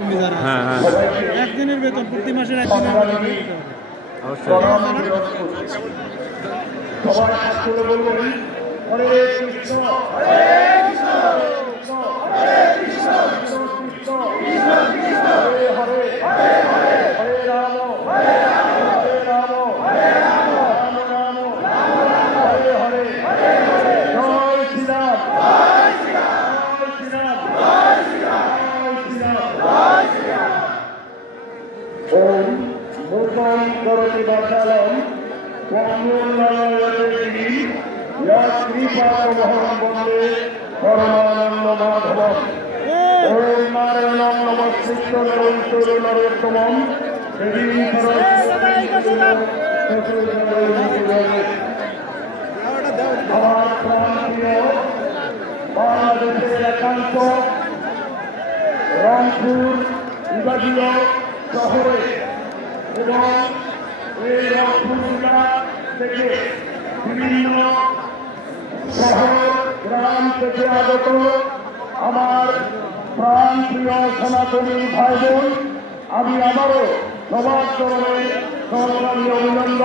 হ্যাঁ হ্যাঁ একদিনের বেতন প্রতি মাসের একদিনের বেতন দিতে হবে। অবশ্যই। সবাই হাত তুলে বলবেন হরে কৃষ্ণ হরে কৃষ্ণ হরে কৃষ্ণ কৃষ্ণ কৃষ্ণ হরে হরে হরে রাম হরে রাম রাম রাম হরে হরে জয় শ্রীরাম জয় শ্রীরাম জয় শ্রীরাম ওম মুর্গম করতি বাচালম পরমানন্দময় বন্দে পরমানন্দ মাধবম ওম নারায়ণম নমস্কৃত্য নরং চৈব নরোত্তমম দেবীং আমার প্রাণপ্রিয় বাংলাদেশের একান্ত রংপুর বিভাগীয় শহরে এবং এই রংপুর জেলা থেকে বিভিন্ন শহর গ্রাম থেকে আগত আমার প্রাণ প্রিয় সনাতনী ভাই বোন, আমি আবারও সবার চরণে সংগ্রামী অভিনন্দন।